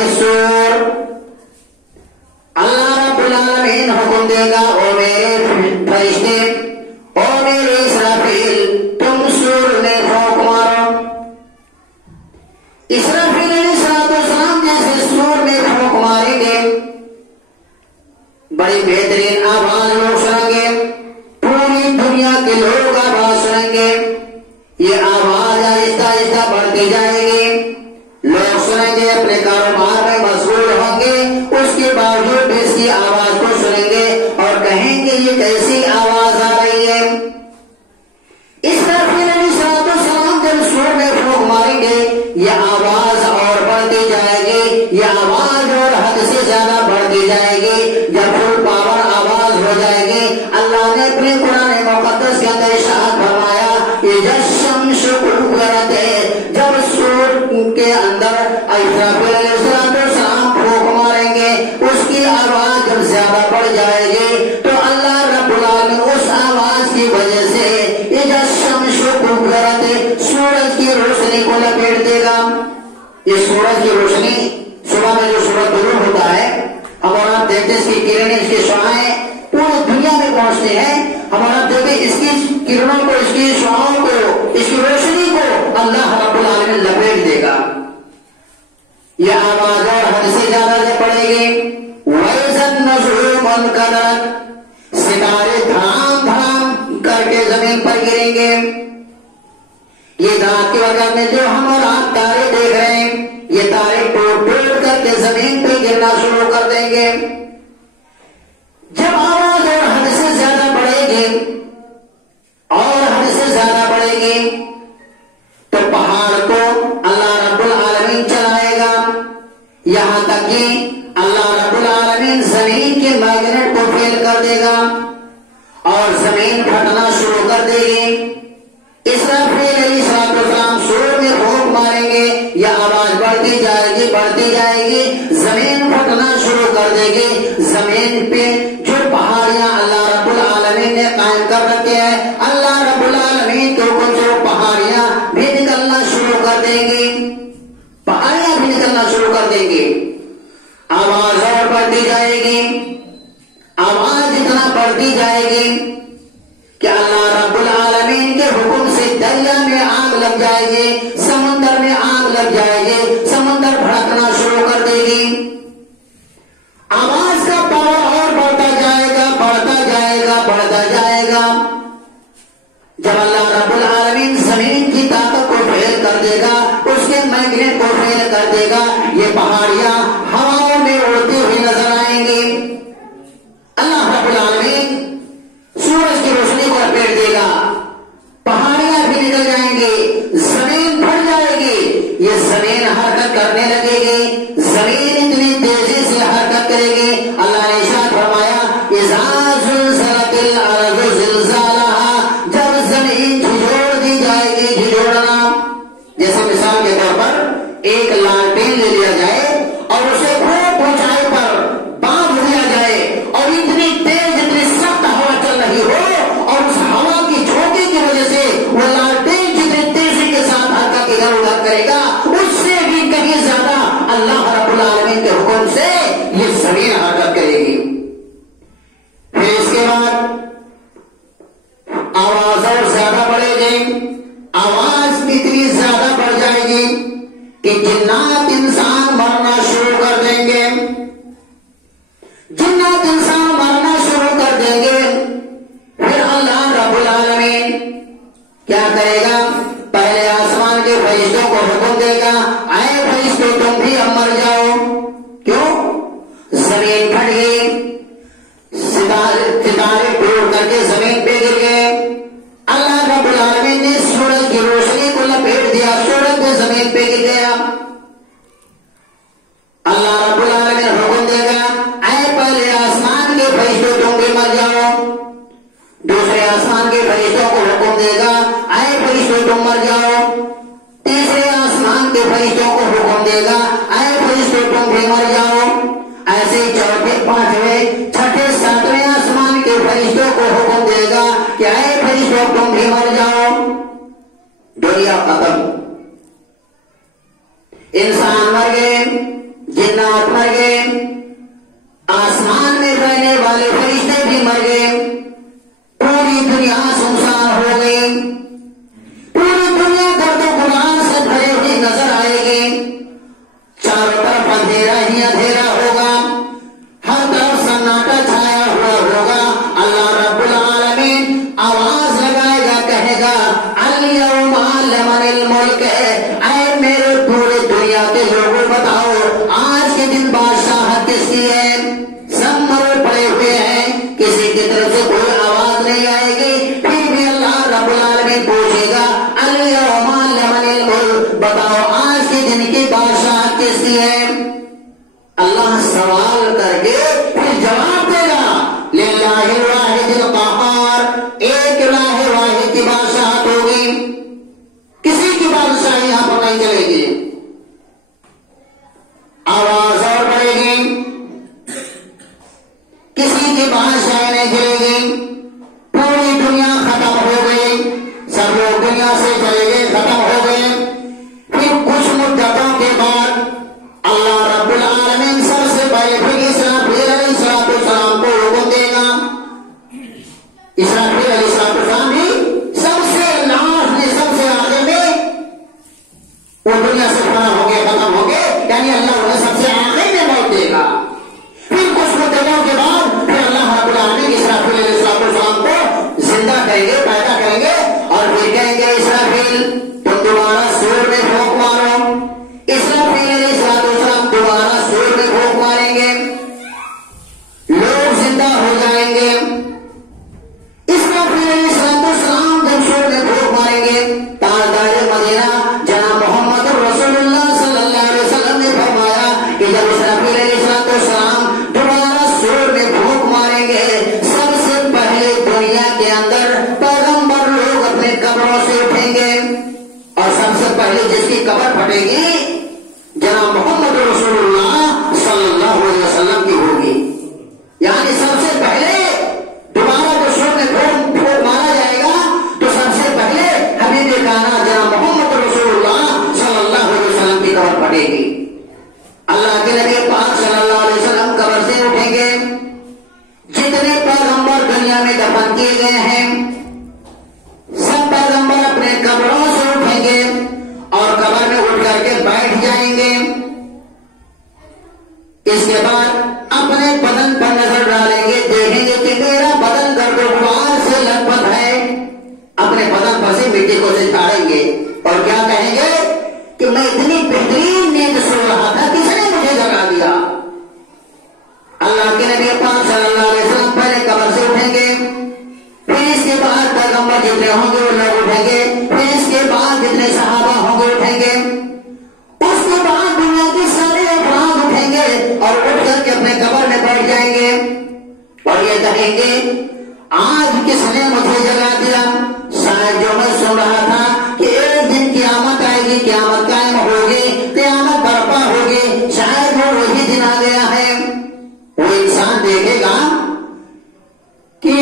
بالسور، اللہ رب العالمین حکم دے گا او میرے فرشتے، او میرے اسرافیل، تم سور میں پھونک مارو۔ اسرافیل علیہ السلام جیسے سور میں پھونک ماریں گے، بڑی بہترین آواز لوگ سنیں گے، پوری دنیا کے لوگ آواز سنیں گے، یہ آواز آہستہ آہستہ بڑھتی جائے گی، لوگ سنیں گے، اپنے کاروبار میں مشغول ہوں گے، اس کے باوجود بھی اس کی آواز کو سنیں گے اور کہیں گے یہ کیسی آواز آ رہی ہے۔ اسرافیل علیہ السلام جب سور میں پھونک ماریں گے، یہ آواز اور بڑھتی جائے گی، یہ آواز اور حد سے زیادہ بڑھتی جائے گی، جب فل پاور آواز ہو جائے گی۔ اللہ نے اپنے قرآن مقدس کے اندر ارشاد فرمایا الشمس کورت ہے، جب سور کے اندر اسرافیل علیہ السلام پھونک ماریں گے، اس کی آواز جب زیادہ بڑھ جائے گی تو اللہ رب العالمین اس آواز کی وجہ سے الشمس کورت ہے، سورج کی روشنی کو لپیٹ دے گا۔ یہ سورج کی روشنی صبح میں جو سورج طلوع ہوتا ہے، ہمارا دیکھتے اس کی کرنیں، اس کی شعاعیں پوری دنیا میں پہنچتے ہیں، ہمارا دیکھتے اس کی کرنوں کو، اس کی شعاعوں کو، اس کی روشنی کو اللہ رب العالمین لپیٹ دے گا۔ یہ آواز اور حد سے زیادہ سے پڑے گی۔ وَإِذَا النُّجُومُ انْكَدَرَتْ، ستارے دھڑام دھڑام کر کے زمین پر گریں گے۔ یہ رات کے وقت میں جو ہم اور آپ تارے دیکھ رہے ہیں، یہ تارے ٹوٹ ٹوٹ کر کے زمین پہ گرنا شروع کر دیں گے۔ جب آواز اور حد سے زیادہ بڑھے گی اور حد سے زیادہ بڑھے گی تو پہاڑ کو اللہ رب العالمین چلائے گا، یہاں تک کہ اللہ رب العالمین زمین کے میگنیٹ کو فیل کر دے گا اور زمین پھٹنا شروع کر دے گی۔ اسرافیل علیہ السلام سور میں پھونک ماریں گے، یہ آواز بڑھتی جائے گی، بڑھتی جائے گی، زمین پھٹنا شروع کر دے گی۔ زمین پہ جو پہاڑیاں اللہ رب العالمین نے قائم کر رکھے ہیں، اللہ رب العالمین کے حکم سے وہ پہاڑیاں بھی نکلنا شروع کر دیں گی، پہاڑیاں بھی نکلنا شروع کر دیں گی۔ آواز اور بڑھتی جائے گی، آواز اتنا بڑھتی جائے گی کہ اللہ رب العالمین کے حکم سے دریا میں آگ لگ جائے گی، سمندر میں آگ لگ جائے گی، سمندر بھڑکنا شروع کر دے گی۔ آواز کا پاور اور بڑھتا جائے گا، بڑھتا جائے گا، بڑھتا جائے گا۔ جب اللہ رب العالمین زمین کی طاقت کو فیل کر دے گا، اس کے میگنیٹ کو فیل کر دے گا، یہ پہاڑیاں ہواؤں میں اڑتی ہوئی نظر آئیں گی۔ اللہ رب العالمین سورج کی روشنی کو لپیٹ دے گا، پہاڑیاں بھی نکل جائیں گی، زمین پھٹ جائے گی، یہ زمین حرکت کرنے لگے گی، زمین اتنی تیزی سے حرکت کرے گی۔ اللہ نے ارشاد فرمایا اذا زلزلت الارض زلزالها، جب زمین جھنجھوڑ دی جائے گی، جھنجھوڑنا جیسے مثال کے طور پر ایک لالٹین لے لیا جائے اور اسے خوب اونچائی پر باندھ دیا جائے اور اتنی تیز، اتنی سخت ہوا چل رہی ہو اور اس ہوا کی جھونکے کی وجہ سے وہ لالٹین جتنی تیزی کے ساتھ حرکت ادھر ادھر کرے گا، اس سے بھی کہیں زیادہ اللہ رب العالمین کے حکم سے یہ زمین حرکت کرے گی۔ پھر اس کے بعد آواز اور زیادہ بڑھے گی، آواز اتنی زیادہ بڑھ جائے گی کہ جنات انسان مرنا شروع کر دیں گے، جنات انسان مرنا شروع کر دیں گے۔ پھر اللہ رب العالمین کیا کرے گا؟ پہلے آسمان کے فرشتوں کو حکم دے گا اے فرشتوں تم بھی اب مر جاؤ۔ کیوں؟ زمین پھٹ گئی، کس کی ہے؟ اللہ سوال کر کے پھر جواب دے گا، للہ الواحد القہار، ایک الہ واحد کی بادشاہت ہوگی، کسی کی بادشاہی یہاں پر نہیں چلے گی، آواز اور بڑھے گی، کسی کی بادشاہی نہیں چلے گی، پوری دنیا ختم ہو گئی، سب لوگ دنیا سے چلے گئے، ختم ہو گئے، پھر کچھ مدتوں کے بعد اللہ رب العالمین سب سے پہلے پھر اسرافیل علیہ السلام کو حکم دے گا، اسرافیل علیہ السلام بھی سب سے لاسٹ میں، سب سے آگے میں، وہ دنیا سے فنا ہو گئے، ختم ہو گئے، یعنی اللہ انہیں سب سے آخر میں موت دے گا، پھر کچھ مدتوں کے بعد پھر اللہ رب العالمین اسرافیل علیہ السلام کو زندہ کریں گے، پیدا کریں گے، اور پھر کہیں گے اسرافیل تم دوبارہ سور میں پھونک مارو، اسرافیل علیہ السلام دوبارہ سور میں پھونک ماریں گے، لوگ زندہ ہو جائیں گے، اسرافیل علیہ السلام جب سور میں پھونک ماریں گے، تاجدار مدینہ جناب محمد رسول اللہ صلی اللہ علیہ وسلم نے فرمایا کہ جب اسرافیل علیہ السلام دوبارہ سور میں پھونک ماریں گے، سب سے پہلے دنیا کے اندر پیغمبر لوگ اپنے قبروں سے اٹھیں گے، اور سب سے پہلے جس کی قبر پھٹے گی جناب محمد رسول اللہ صلی اللہ علیہ وسلم کی ہوگی، یعنی سب سے پہلے دوبارہ جو سور میں پھونک مارا جائے گا تو سب سے پہلے حبیب کائنات جناب محمد رسول اللہ صلی اللہ علیہ وسلم کی قبر پھٹے گی، اللہ کے نبی پاک صلی اللہ علیہ وسلم قبر سے اٹھیں گے، جتنے پیغمبر دنیا میں دفن کیے گئے ہیں سب پیغمبر اپنے قبروں سے اٹھیں گے اور قبر میں اٹھ کر کے بیٹھ جائیں گے، اس کے بعد اپنے بدن پر نظر ڈالیں گے، دیکھیں گے کہ میرا بدن گرد و غبار سے لت پت ہے، اپنے بدن پر سے مٹی کو سے جھاڑیں گے اور کیا کہیں گے کہ میں اتنی بہترین نیند سو رہا تھا، کس نے مجھے جگا دیا؟ اللہ کے نبی پاک صلی اللہ علیہ وسلم پہلے قبر سے اٹھیں گے، پھر اس کے بعد پیغمبر جتنے ہوں گے وہ لوگ اٹھیں گے، پھر اس کے بعد جتنے صحابہ ہوں گے اٹھیں گے، اس کے بعد دنیا کے سارے افراد اٹھیں گے اور اٹھ کر کے اپنے قبر میں بیٹھ جائیں گے اور یہ کہیں گے آج کس نے مجھے جگا دیا؟ شاید جو میں سن رہا تھا کہ ایک دن قیامت آئے گی، قیامت قائم ہوگی، قیامت برپا ہوگی، شاید وہ وہی دن آ گیا ہے، وہ انسان دیکھے گا کہ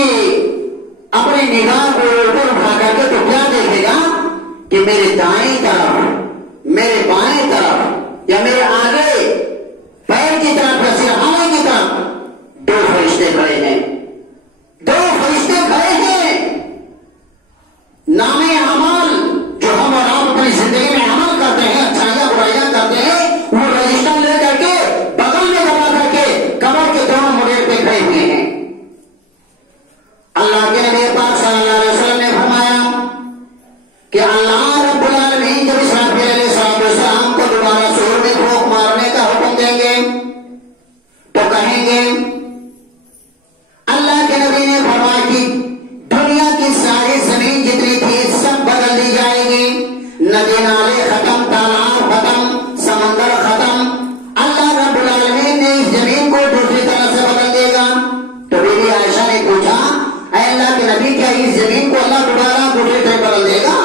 اپنے نگاہ کو اوپر اٹھا کر کے تو کیا دیکھے گا کہ میرے دائیں طرف، میرے بائیں طرف یا میرے آگے پیر کی طرف یا سرحانے کی طرف دو فرشتے کھڑے ہیں، دو فرشتے کھڑے ہیں، نام اعمال جو ہم اور آپ اپنی زندگی میں عمل کرتے ہیں، اچھائیاں برائیاں کرتے ہیں، وہ رجسٹر لے کر کے بغل میں دبا کر کے قبر کے دونوں منڈیر پہ کھڑے ہوئے ہیں۔ اللہ کے نبی پاک صلی اللہ علیہ وسلم نے فرمایا کہ اللہ رب العالمین جب اسرافیل علیہ السلام کو دوبارہ سور میں پھونک مارنے کا حکم دیں گے تو کہیں گے، اللہ کے نبی نے فرمایا کہ دنیا کی ساری زمین جتنی تھی سب بدل دی جائے گی، ندی نالے ختم، تالاب ختم، سمندر ختم، اللہ رب العالمین نے اس زمین کو دوسری طرح سے بدل دے گا۔ تو بیوی عائشہ نے پوچھا اے اللہ کے نبی کیا اس زمین کو اللہ دوبارہ دوسری طرح بدل دے گا؟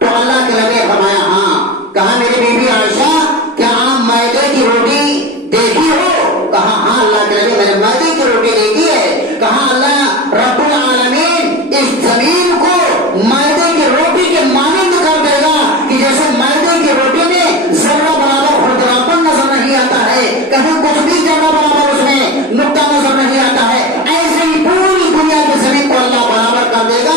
تو اللہ کے نبی نے فرمایا ہاں۔ کہا میری بیوی عائشہ کیا آپ میدے کی روٹی دیکھی ہو؟ کہا ہاں اللہ کے نبی میں نے میدے کی روٹی دیکھی ہے۔ کہا اللہ رب العالمین اس زمین کو میدے کی روٹی کے مانند کر دے گا کہ جیسے میدے کی روٹی میں ذرہ برابر خردراپن نظر نہیں آتا ہے، کہیں کچھ بھی ذرہ برابر اس میں نقطہ نظر نہیں آتا ہے، ایسے ہی پوری دنیا کی زمین کو اللہ برابر کر دے گا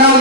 9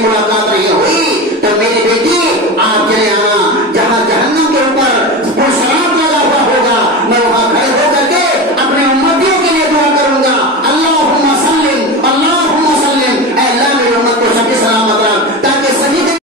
ملاقات نہیں